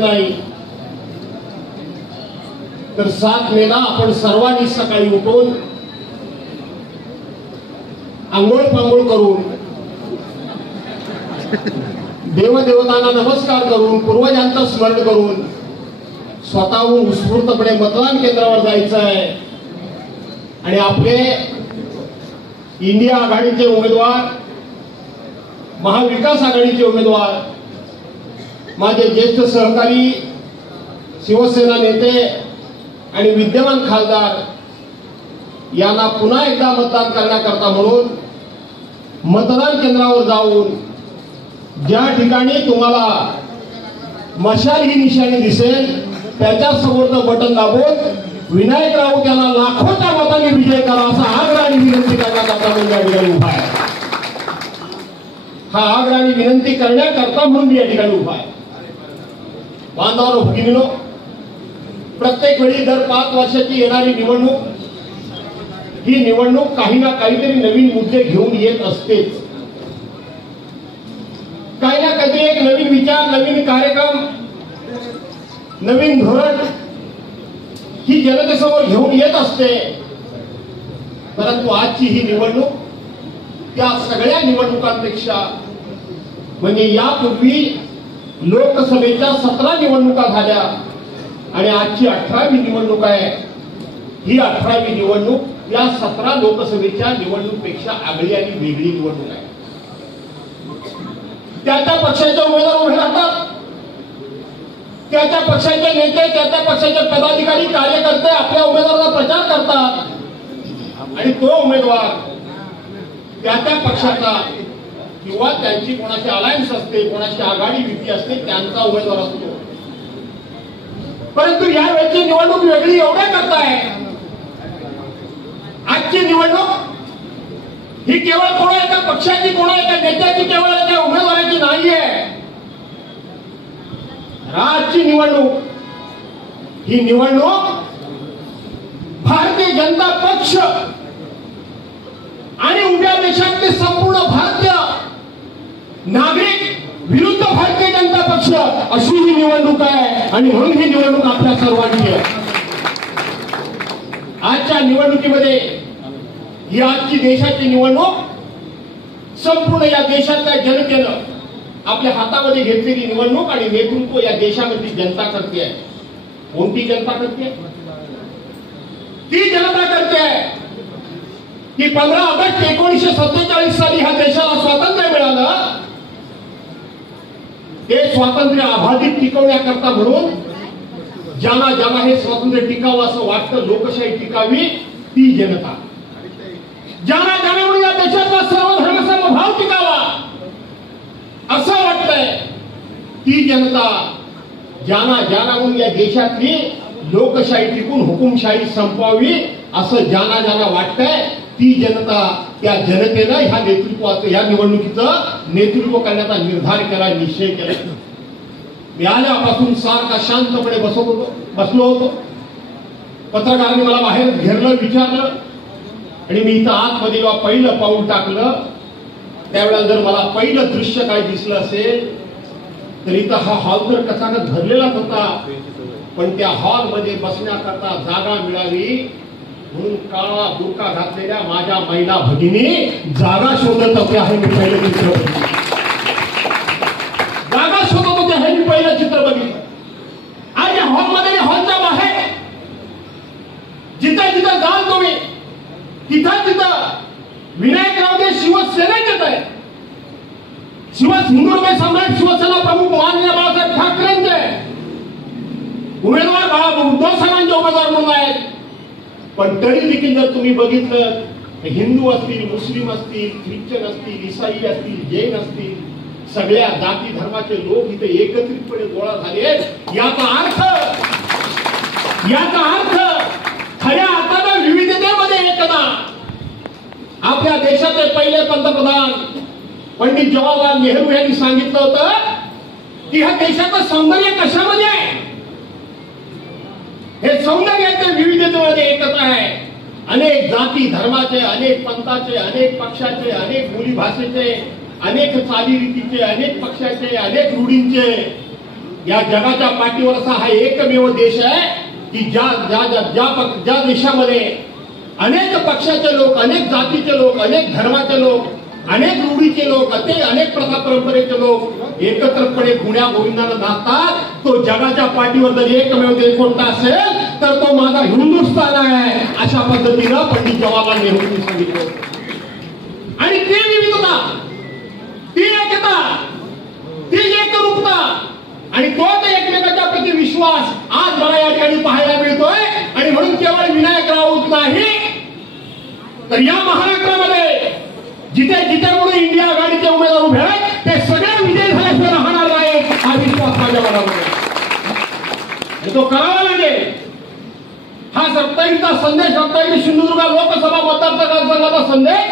नाही तर 7 मेला आपण सर्वांनी सकाळी उठून आंघोळ पांघोळ करून देवदेवतांना नमस्कार करून पूर्वजांचं स्मरण करून स्वतःहून उत्स्फूर्तपणे मतदान केंद्रावर जायचं आहे आणि आपले इंडिया आघाडीचे उमेदवार महाविकास आघाडीचे उमेदवार माझे ज्येष्ठ सहकारी शिवसेना नेते आणि विद्यमान खासदार यांना पुन्हा एकदा मतदान करण्याकरता म्हणून मतदान केंद्रावर जाऊन ज्या ठिकाणी तुम्हाला मशाल ही निशाणी दिसेल त्याच्या समोरचं बटन दाबून विनायक राऊत यांना लाखोच्या मतांनी विजय करा असा आग्रह आणि विनंती करण्याकरता म्हणून या ठिकाणी उभा आहे. हा आग्रह आणि विनंती करण्याकरता म्हणून या ठिकाणी उभा आहे. बांधवांनो भगिनीनो, प्रत्येक वेळी दर 5 वर्षाची येणारी निवडणूक ही निवडणूक काही ना काहीतरी नवीन मुद्दे घेऊन येत असतेच. काही ना कधी एक नवीन विचार, नवीन कार्यक्रम, नवीन धोरण ही जनतेसमोर घेऊन येत असते. परंतु आजची ही निवडणूक त्या सगळ्या निवडणुकांपेक्षा म्हणजे यापूर्वी लोकसभेच्या 17 निवडणुका झाल्या आणि आजची 18वी निवडणूक आहे. ही 18वी निवडणूक या 17 लोकसभेच्या निवडणुकीपेक्षा आगळी आणि वेगळी निवडणूक आहे. त्या पक्षाचे उमेदवार उभे राहतात, त्या पक्षाचे नेते, त्या पक्षाचे पदाधिकारी, कार्यकर्ते आपल्या उमेदवाराचा प्रचार करतात आणि तो उमेदवार त्या पक्षाचा किंवा त्यांची कोणाची अलायन्स असते, कोणाची आघाडी युती असते, त्यांचा उमेदवार असतो. परंतु यावेळची निवडणूक वेगळी एवढ्या करता आहे. आजची निवडणूक ही केवळ कोणा एका पक्षाची, कोणा एका नेत्याची, केवळ एका उमेदवाराची नाहीये. आजची निवडणूक ही निवडणूक भारतीय जनता पक्ष आणि उभ्या देशातले संपूर्ण भारतीय नागरिक विरुद्ध भारतीय जनता पक्ष अशी ही निवडणूक आहे आणि म्हणून ही निवडणूक आपल्या सर्वांची आहे. आजच्या निवडणुकीमध्ये ही आजची देशाची निवडणूक संपूर्ण या देशातल्या जनतेनं आपल्या हातामध्ये घेतलेली निवडणूक आणि नेतृत्व या देशामध्ये जनता करते आहे. कोणती जनता करते? ती जनता करते आहे की 15 ऑगस्ट 1947 साली ह्या देशाला स्वातंत्र्य मिळालं. ते स्वातंत्र्य अबाधित टिकवण्याकरता म्हणून ज्यांना हे स्वातंत्र्य टिकावं असं वाटतं, लोकशाही टिकावी, ती जनता. ज्यांना म्हणून या देशातला सर्व धर्म समभाव टिकावा असं वाटतंय, ती जनता. ज्यांना म्हणून या देशातली लोकशाही टिकून हुकुमशाही संपवावी असं ज्यांना वाटतंय, ती जनता. त्या जनतेनं ह्या नेतृत्वाचं, ह्या निवडणुकीचं नेतृत्व करण्याचा निर्धार केला, निश्चय केला. मी आल्यापासून सारखा शांतपणे बसलो होतो. पत्रकारांनी मला बाहेर घेरलं, विचारलं आणि मी इथं आतमध्ये जेव्हा पहिलं पाऊल टाकलं त्यावेळेला जर मला पहिलं दृश्य काय दिसलं असेल तर इथं हा हॉल तर कचाकच भरलेलाच होता, पण त्या हॉलमध्ये बसण्याकरता जागा मिळावी म्हणून काळा बुरका घातलेल्या माझ्या महिला भगिनी जागा शोधत होत्या. हे मी पहिलं चित्र बघितलं. जागा शोधत होत्या हे मी पहिलं चित्र बघितलं. आज या हॉलमध्ये, हॉलच्या बाहेर जिथं जिथं जाल तुम्ही तिथं विनायक राऊत शिवसेनेचेच आहे. हिंदुत्व सम्राट शिवसेना प्रमुख माननीय बाळासाहेब ठाकरेंचे उमेदवार उद्धव साहेबांचे उमेदवार म्हणून आहेत. पण तरी देखील जर तुम्ही बघितलं हिंदू असतील, मुस्लिम असतील, ख्रिश्चन असतील, ईसाई असतील, जैन असतील, सगळ्या जाती धर्माचे लोक इथे एकत्रितपणे गोळा झाले. याचा अर्थ खऱ्या अर्थानं विविधतेमध्ये एकता. आपल्या देशाचे पहिले पंतप्रधान पंडित जवाहरलाल नेहरू यांनी सांगितलं होतं की ह्या देशाचं सौंदर्य कशामध्ये आहे? हे सौंदर्य ते विविधतेमध्ये एकता आहे. अनेक जाती धर्माचे, अनेक पंथाचे, अनेक पक्षाचे, अनेक बोली भाषेचे, अनेक चालीरीतीचे, अनेक पक्षाचे, अनेक रूढींचे या जगाच्या पाठीवरचा हा एकमेव देश आहे की ज्या देशामध्ये अनेक पक्षाचे लोक, अनेक जातीचे लोक, अनेक धर्माचे लोक, अनेक रूढीचे लोक, अनेक प्रथा परंपरेचे लोक एकत्रपणे गुण्या गोविंदानं नाचतात. तो जगाच्या पाठीवर जर एकमेव देश कोणता असेल तर तो माझा हिंदुस्थान आहे, अशा पद्धतीनं पंडित जवाहरलाल नेहरूंनी सांगितलं. आणि ती विविधता, ती एकता, ती एकरूपता आणि तोच एकमेकाच्या प्रति विश्वास आज मला या ठिकाणी पाहायला मिळतोय. आणि म्हणून केवळ विनायक राऊत नाही तर या महाराष्ट्रामध्ये जिथे जिथे म्हणून इंडिया आघाडीचे उमेदवार उभे आहेत ते सगळे विजय झाल्याशिवाय राहणार नाही, हा विश्वास माझ्या मनामध्ये तो करावा लागेल. हा 27चा संदेश, 27 सिंधुदुर्ग लोकसभा मतदारसंघाचा संदेश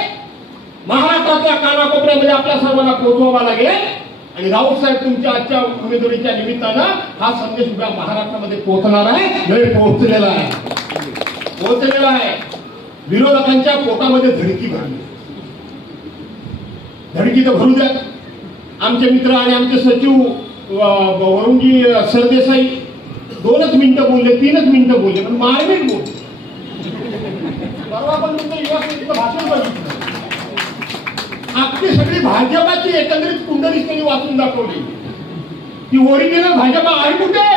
महाराष्ट्रातल्या कानाकोपऱ्यामध्ये आपल्या सर्वांना पोहोचवावा लागेल. आणि राऊत साहेब तुमच्या आजच्या उमेदवारीच्या निमित्तानं हा संदेश उद्या महाराष्ट्रामध्ये पोहोचणार आहे, वेळ पोहोचलेला आहे. विरोधकांच्या पोटामध्ये धडकी भरली, धडकी तर भरू द्या. आमचे मित्र आणि आमचे सचिव वरुणजी सरदेसाई 2च मिनिटं बोलले, 3च मिनिटं बोलले, पण मारमीट बोलले. परवा पण तुमचं युवा सेनेचं भाषण बघितलं. आपली सगळी भाजपाची एकंदरीत कुंडलीच त्यांनी वाचून दाखवली. ती ओरिजिनल भाजपा आहे कुठे?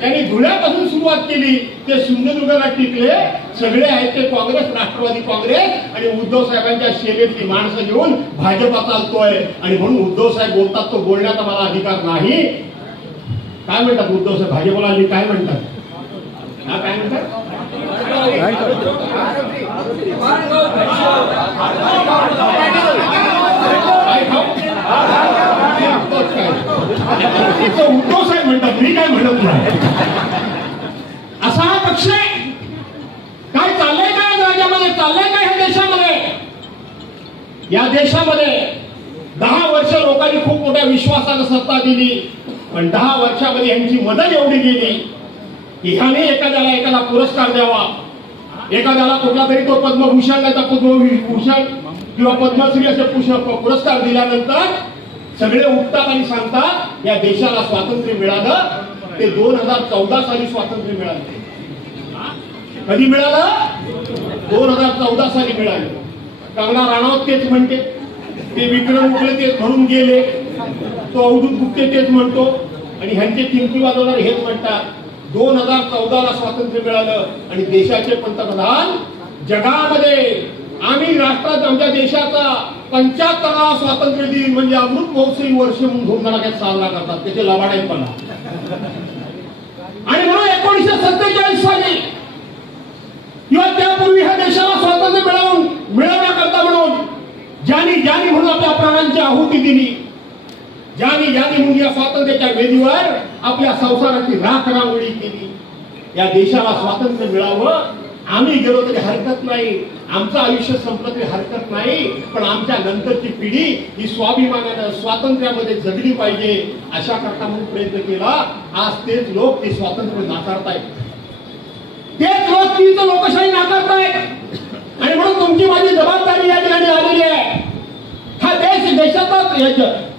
त्यांनी धुळ्यापासून सुरुवात केली, ते सिंधुदुर्गाला टिकले. सगळे आहेत ते काँग्रेस, राष्ट्रवादी काँग्रेस आणि उद्धव साहेबांच्या शेलेतली माणसं घेऊन भाजपा चालतोय. आणि म्हणून उद्धव साहेब बोलतात तो बोलण्याचा मला अधिकार नाही. काय म्हणतात उद्धव साहेब भाजपला आणि काय म्हणतात? हा काय म्हणतात? उद्धव साहेब म्हणतात, मी काय म्हणत नाही. असा हा पक्ष आहे. काय चाललंय काय राज्यामध्ये, चाललंय काय ह्या देशामध्ये? या देशामध्ये 10 वर्ष लोकांनी खूप मोठ्या विश्वासानं सत्ता दिली, पण 10 वर्षामध्ये यांची मदत एवढी गेली की ह्याने एखादा पुरस्कार द्यावा, एखाद्याला कुठला तरी तो पद्मभूषण नाही तर पद्मभूषण किंवा पद्मश्री असे पुरस्कार दिल्यानंतर सगळे उठतात आणि सांगतात या देशाला स्वातंत्र्य मिळालं ते 2014 साली स्वातंत्र्य मिळालं. कधी मिळालं? 2014 साली मिळालं. कंगना राणावत तेच म्हणते, ते विक्रम उकले तेच म्हणून गेले, तो अवधूत गुप्ते तेच म्हणतो आणि ह्यांचे किमती वाजवणारे हेच म्हणतात 2014ला स्वातंत्र्य मिळालं. आणि देशाचे पंतप्रधान जगामध्ये आम्ही राष्ट्रात आमच्या देशाचा 75वा स्वातंत्र्य दिन म्हणजे अमृत महोत्सवी वर्ष म्हणून धुमधडाक्यात साजरा करतात. त्याचे लबाडेपणा. आणि म्हणून 1947 साली किंवा त्यापूर्वी ह्या देशाला स्वातंत्र्य मिळवण्याकरता म्हणून ज्यांनी म्हणून आपल्या प्राणांची आहुती दिली, ज्यांनी म्हणून या स्वातंत्र्याच्या वेदीवर आपल्या संसाराची राख रांगोळी केली. या देशाला स्वातंत्र्य मिळावं, आम्ही गेलो तरी हरकत नाही, आमचं आयुष्य संपलं तरी हरकत नाही, पण आमच्या नंतरची पिढी ही स्वाभिमानानं स्वातंत्र्यामध्ये जगली पाहिजे अशा करता म्हणून प्रयत्न केला. आज तेच लोक ते स्वातंत्र्य नाकारतायत, तेच लोक तीच लोकशाही नाकारतायत. आणि म्हणून तुमची माझी जबाबदारी या ठिकाणी आलेली आहे. हा देशाचा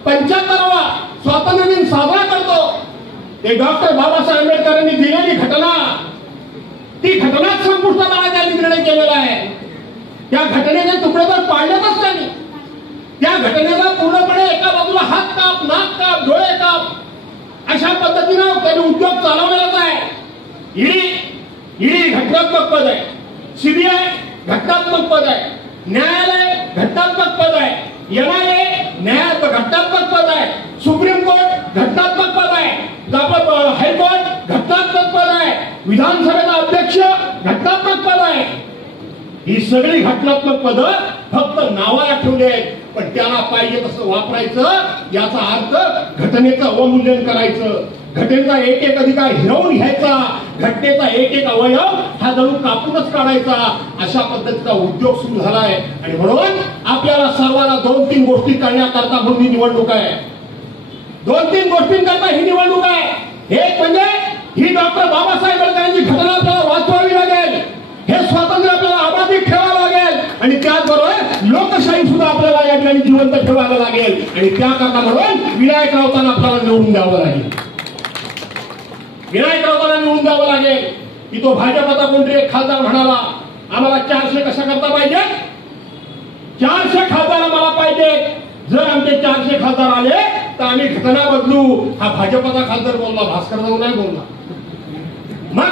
75वा स्वातंत्र्य दिन साजरा करतो. ते डॉक्टर बाबासाहेब आंबेडकरांनी दिलेली घटना, ती घटनाच संपुष्टात आणायचा निर्णय केलेला आहे. त्या घटनेचे तुकडे तर पाडलेच त्यांनी. त्या घटनेला पूर्णपणे एका बाजूला हात काप, नाक काप, डोळे काप अशा पद्धतीनं त्यांनी उद्योग चालवलेलाच आहे. ईडी घटनात्मक पद आहे, सीबीआय घटनात्मक पद आहे, न्यायालय घटनात्मक पद आहे, NIA घटनात्मक पद आहे, सुप्रीम कोर्ट घटनात्मक पद आहे, हायकोर्ट घटनात्मक पद आहे, विधानसभेचा अध्यक्ष घटनात्मक पद आहे. ही सगळी घटनात्मक पद फक्त नावाला ठेवले आहेत, पण त्याला पाहिजे तसं वापरायचं. याचा अर्थ घटनेचं अवमूल्यन करायचं, घटनेचा एक अधिकार हिरावून घ्यायचा, घटनेचा एक अवयव हा जणू कापूनच काढायचा, अशा पद्धतीचा उद्योग सुरू झालाय. आणि म्हणून आपल्याला सर्वांना 2-3 गोष्टी करण्याकरता म्हणून ही निवडणूक आहे. 2-3 गोष्टींकरता ही निवडणूक आहे. एक म्हणजे ही डॉक्टर बाबासाहेब आंबेडकरांची घटना आपल्याला वाचवावी लागेल, हे स्वातंत्र्य आपल्याला अबाधित ठेवावं लागेल आणि त्याचबरोबर लोकशाही सुद्धा आपल्याला या ठिकाणी जिवंत ठेवायला लागेल. आणि त्याकरता म्हणून विनायक राऊतांना आपल्याला निवडून द्यावं लागेल. विनायक राऊतांना निवडून द्यावं लागेल की तो भाजपचा कोणतरी एक खासदार म्हणाला आम्हाला 400 कशा करता पाहिजे, 400 खासदार आम्हाला पाहिजे, जर आमचे 400 खासदार आले तर आम्ही घटना बदलू. हा भाजपचा खासदार बोलला, भास्कर जाऊ नाही बोलला. मग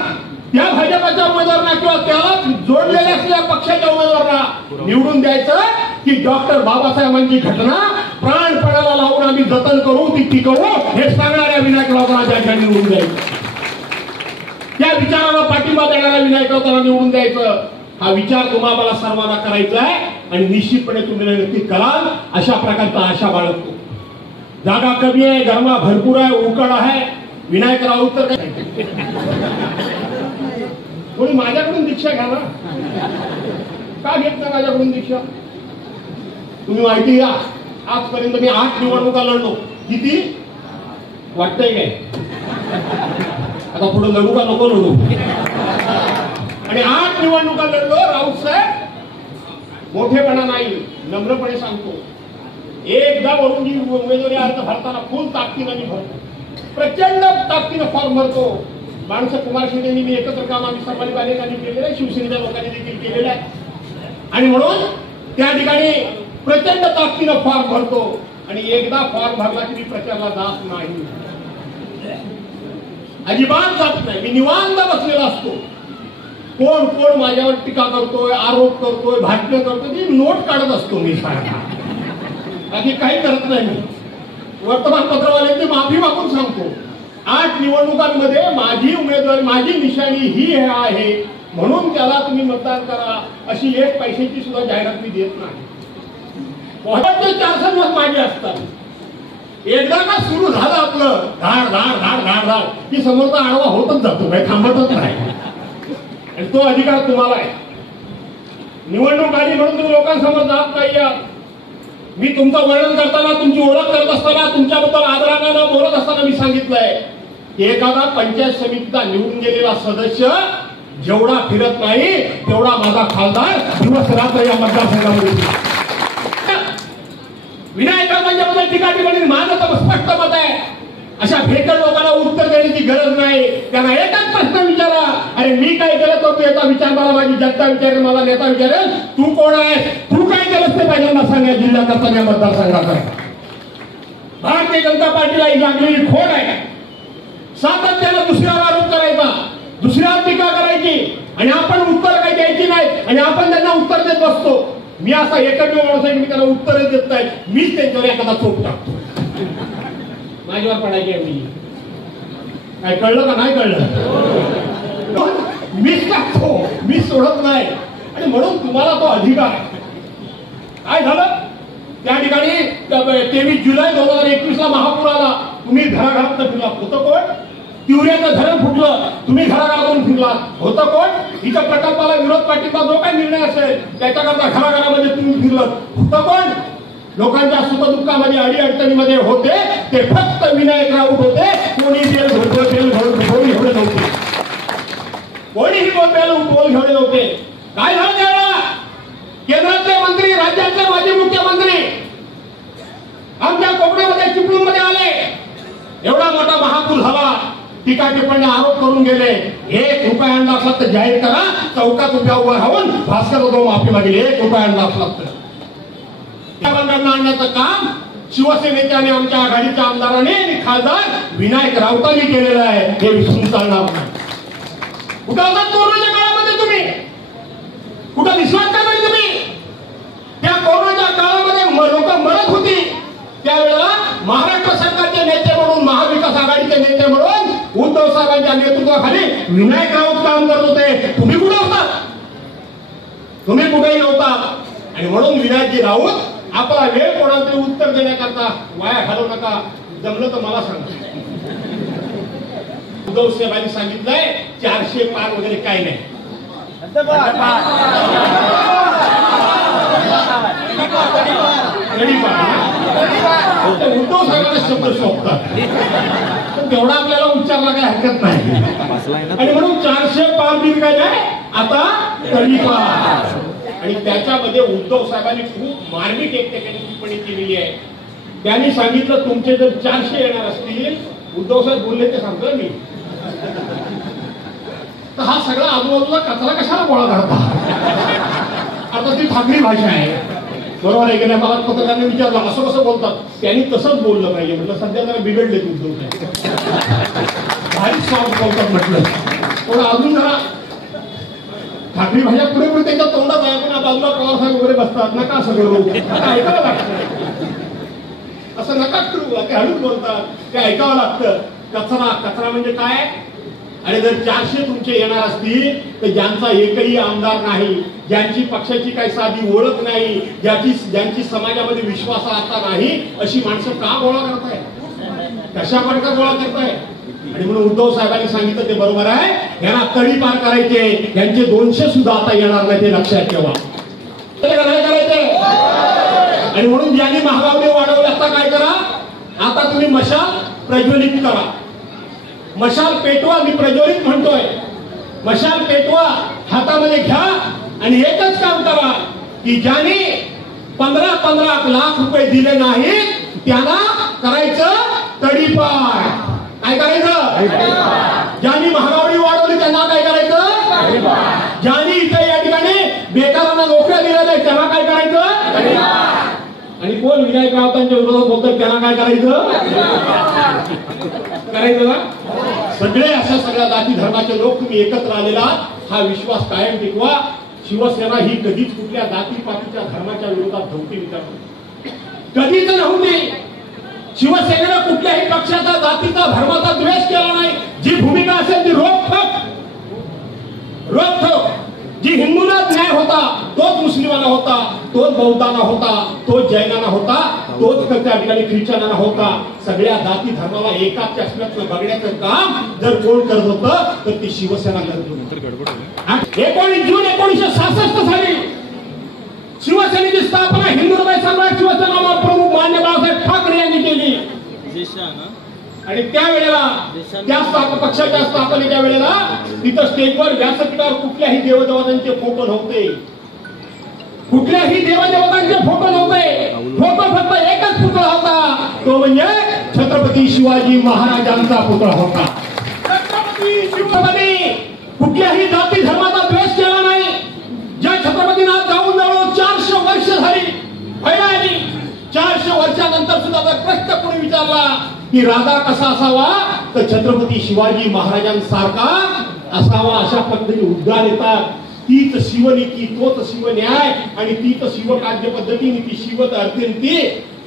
त्या भाजपच्या उमेदवारांना किंवा त्याला जोडलेल्या असलेल्या पक्षाच्या उमेदवारांना निवडून द्यायचं की डॉक्टर बाबासाहेबांची घटना प्राणपणाला लावून आम्ही जतन करू, ती टिकवू, हे सांगणाऱ्या विनायक राऊतांना त्या ठिकाणी निवडून द्यायचं. त्या विचाराला पाठिंबा देणाऱ्या विनायक राऊतांना निवडून द्यायचं. हा विचार तुम्हाला सर्वांना करायचा आहे आणि निश्चितपणे तुम्ही नक्की कराल अशा प्रकारचा आशा बाळगतो. जागा कमी आहे, गरमा भरपूर आहे, उकड आहे. विनायक राऊत तर कोणी माझ्याकडून दीक्षा घ्या ना, का घेत नाही माझ्याकडून दीक्षा? तुम्ही माहिती घ्या, आजपर्यंत मी 8 निवडणुका लढलो. किती वाटतंय काय? आता पुढे लढू का नको लढू? आणि 8 निवडणुका लढलो. राऊत साहेब मोठेपणा नाही, नम्रपणे सांगतो, एकदा वरून जी उमेदवारी अर्ज भरताना फुल ताकदीने मी भरतो, प्रचंड ताकदीने फॉर्म भरतो. माणसं कुमार शिंदेनी मी एकत्र काम आम्ही सर्वांनी अनेकांनी केलेलं आहे, शिवसेनेच्या लोकांनी देखील केलेलं आहे. आणि म्हणून त्या ठिकाणी प्रचंड ताकदीने फॉर्म भरतो आणि एकदा फॉर्म भरला की मी प्रचाराला जात नाही, अजिबात जात नाही. मी निवांत बसलेला असतो. कोण कोण माझ्यावर टीका करतोय, आरोप करतोय, भाषण करतोय, ती नोट काढत असतो मी सारखा, बाकी काही करत नाही. मी वर्तमानपत्रवाल्यांची माफी मागून सांगतो, 8 निवडणुकांमध्ये माझी उमेदवारी, माझी निशाणी ही आहे म्हणून त्याला तुम्ही मतदान करा अशी एक पैशाची सुद्धा जाहिरात मी देत नाही. 400 मत माझे असतात. एकदा का सुरू झालं आपलं धाड धाड धाड धाड धाड की समोरचा आडवा होतच जातो, काही थांबतच नाही. आणि तो अधिकार तुम्हाला आहे. निवडणूक आली म्हणून तुम्ही लोकांसमोर जात नाही आहात. मी तुमचं वर्णन करताना, तुमची ओळख करत असताना, तुमच्याबद्दल आदरानं बोलत असताना मी सांगितलंय की एखादा पंचायत समितीचा निवडून गेलेला सदस्य जेवढा फिरत नाही तेवढा माझा खासदार दिवस रात्र या मतदारसंघामध्ये. विनायक राऊतांच्याबद्दल टीका टिप्पणी माझं तर स्पष्ट मत आहे, अशा भेटल लोकांना उत्तर देण्याची गरज नाही. त्यांना एकच प्रश्न विचारा, अरे मी काय केलं तो याचा विचार मला माझी जनता विचारेल, मला नेता विचारेल, तू कोण आहे, तू काय केलंस ते पहिल्यांदा सांग. या जिल्ह्याकरता, या मतदारसंघाचा भारतीय जनता पार्टीला ही लागलेली खोड आहे. सातत्यानं दुसऱ्यावर आरोप करायचा, दुसऱ्यावर टीका करायची आणि आपण उत्तर काही द्यायची नाही आणि आपण त्यांना उत्तर देत बसतो. मी असा एकमेव माणूस आहे की मी त्यांना उत्तरच देत नाही, मीच त्यांच्यावर एखादा चोप टाकतो. माझ्यावर पडायची एवढी काय कळलं का नाही कळलं? मीच टाकतो, मी सोडत नाही. आणि म्हणून तुम्हाला तो अधिकार आहे. काय झालं त्या ठिकाणी 23 जुलै 2021 महापूर आला, तुम्ही घराघरात फिरला, होतं कोण? तिवऱ्याचं धरण फुटलं, तुम्ही घराघरातून फिरला, होतं कोण? हिच्या प्रकल्पाला विरोध पाठिंबा जो काही निर्णय असेल त्याच्याकरता घराघरामध्ये तुम्ही फिरलं, होतं कोण? लोकांच्या सुखदुःखामध्ये अडीअडचणीमध्ये होते ते फक्त विनायक राऊत होते. कोणीही बोल घेऊन नव्हते, कोणीही बोल घेऊन नव्हते. काय झालं त्यावेळेला? केंद्राचे मंत्री, राज्याचे माजी मुख्यमंत्री आमच्या कोकणामध्ये, चिपळूणमध्ये आले. एवढा मोठा महापूर झाला, टीका टिप्पणी आरोप करून गेले. 1 रुपया आणला असला तर जाहीर करा, चौकात उभ्या उभं राहून भास्कर जाऊ माफी मागेल. 1 रुपया आणला असला तर आणण्याचं काम शिवसेनेच्या आणि आमच्या आघाडीच्या आमदारांनी आणि खासदार विनायक राऊतांनी केलेलं आहे. हे विसरून चालणार नाही. कुठं होता कोरोनाच्या काळामध्ये तुम्ही? कुठं विश्वास का नाही तुम्ही? त्या कोरोनाच्या काळामध्ये लोक मरत होती, त्यावेळेला महाराष्ट्र सरकारचे नेते म्हणून, महाविकास आघाडीचे नेते म्हणून उद्धव साहेबांच्या नेतृत्वाखाली विनायक राऊत काम करत होते. तुम्ही कुठे होता? तुम्ही कुठेही नव्हता. आणि म्हणून विनायकजी राऊत आपला वेळ कोणाला तरी उत्तर देण्याकरता वाया घालवू नका. जमलं तर मला सांगा. उद्धव साहेबांनी सांगितलंय 400 पार वगैरे काही नाही. उद्धव साहेबांना शब्द शोधतात, तेवढा आपल्याला उच्चारला काही हरकत नाही. आणि म्हणून 400 पार बिल काय नाही, आता तळीपार. आणि त्याच्यामध्ये उद्धव साहेबांनी खूप मार्मिक एक ठिकाणी टिप्पणी केलेली आहे. त्यांनी सांगितलं तुमचे जर 400 येणार असतील, उद्धव साहेब बोलले ते सांगतो मी, तर हा सगळा आजूबाजूला कचरा कशाला गोळा करता? आता ती ठाकरी भाषा आहे, बरोबर आहे की नाही? मला पत्रकारांनी विचारलं असं कसं बोलतात, त्यांनी तसंच बोललं पाहिजे म्हटलं. सध्या जरा बिघडले उद्धव भारी सॉफ्ट बोलतात म्हटलं. थोडं अजून जरा ठाकरी भाषा पुढे पुढे त्यांच्या तोंडात आहे, पण बाजूला पवार साहेब वगैरे बसतात, नका सगळं ऐकावं लागतं. असं नका करू, ते हळूच बोलतात, ते ऐकावं लागतं. कचरा कचरा म्हणजे काय? आणि जर 400 तुमचे येणार असतील तर ज्यांचा एकही आमदार नाही, ज्यांची पक्षाची काही साधी ओळख नाही, ज्यांची समाजामध्ये विश्वासार्हता नाही, अशी माणसं का गोळा करताय? कशा प्रकारे गोळा करताय? आणि म्हणून उद्धव साहेबांनी सांगितलं ते बरोबर आहे, यांना तळी पार करायचे, यांचे 200 सुद्धा आता येणार नाही, ते लक्षात ठेवा. काय करायचे? आणि म्हणून ज्यांनी महागावले वाढवले, आता काय करा? आता तुम्ही मशाल प्रज्वलित करा, मशाल पेटवा. मी प्रज्वलित म्हणतोय, मशाल पेटवा, हातामध्ये घ्या आणि एकच काम करा की ज्यांनी 15 लाख रुपये दिले नाहीत त्यांना करायचं तडीपार. काय करायचं? ज्यांनी महागावडी वाढवली त्यांना काय करायचं? ज्यांनी इथे या ठिकाणी बेकारांना नोकऱ्या दिल्या नाही त्यांना काय करायचं? आणि कोण विनायक राऊतांच्या विरोधात बोलतात त्यांना काय करायचं? करायचं ना? सगळे अशा सगळ्या जाती धर्माचे लोक तुम्ही एकत्र आलेला, हा विश्वास कायम टिकवा. शिवसेना ही कधीच कुठल्या जातीपातीच्या धर्माच्या विरोधात धमकी विचारते, कधीच नव्हती. शिवसेनेला कुठल्याही पक्षाचा जातीचा धर्माचा द्वेष केला नाही. जी भूमिका असेल ती रोखठोक, जी हिंदूंना न्याय होता तोच मुस्लिमांना होता, तोच बौद्धांना होता, तोच जैनांना होता, तोच त्या ठिकाणी ख्रिश्चनांना होता. सगळ्या जाती धर्माला एकाच चष्म्यातलं बघण्याचं काम जर कोण करत होतं तर ती शिवसेना करत होती. 19 जून 1966 साली शिवसेनेची स्थापना हिंदुत्व सम्राट शिवसेना प्रमुख मान्य बाळासाहेब ठाकरे यांनी केली. आणि त्यावेळेला त्या पक्षाच्या स्थापनेच्या वेळेला तिथं स्टेजवर व्यासपीठावर कुठल्याही देवदेवतांचे फोटो नव्हते, कुठल्याही देवदेवतांचे फोटो नव्हते. फोटो फक्त एकच पुतळा होता, तो म्हणजे छत्रपती शिवाजी महाराजांचा पुतळा होता. छत्रपती शिवसेनेने कुठल्याही जाती धर्माचा द्वेष केला नाही. ज्या छत्रपतींना जाऊन जवळ 400 वर्ष झाली, 400 वर्षानंतर सुद्धा जर प्रश्न कोणी विचारला की राजा कसा असावा, तर छत्रपती शिवाजी महाराजांसारखा असावा, अशा पद्धतीने उद्गार येतात. तीच शिवनीती, तोच शिवन्याय आणि तीच शिवकार्य पद्धती, नीती शिवत अर्थनीती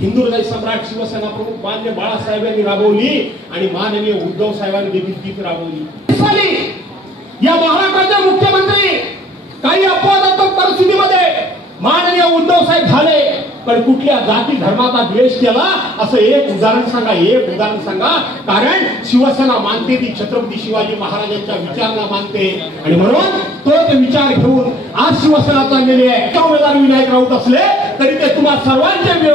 हिंदू हृदय सम्राट शिवसेना प्रमुख मान्य बाळासाहेबांनी राबवली आणि माननीय उद्धव साहेबांनी देखील तीच राबवली. या महाराष्ट्राचे मुख्यमंत्री काही अपवादात्मक परिस्थितीमध्ये माननीय उद्धव साहेब झाले, पण कुठल्या जाती धर्माचा द्वेष केला असं एक उदाहरण सांगा. कारण शिवसेना मानते ती छत्रपती शिवाजी महाराजांच्या विचारांना मानते आणि म्हणून तोच विचार घेऊन आज शिवसेना चाललेली आहे. उमेदवार विनायक राऊत असले तरी ते तुम्हा सर्वांचे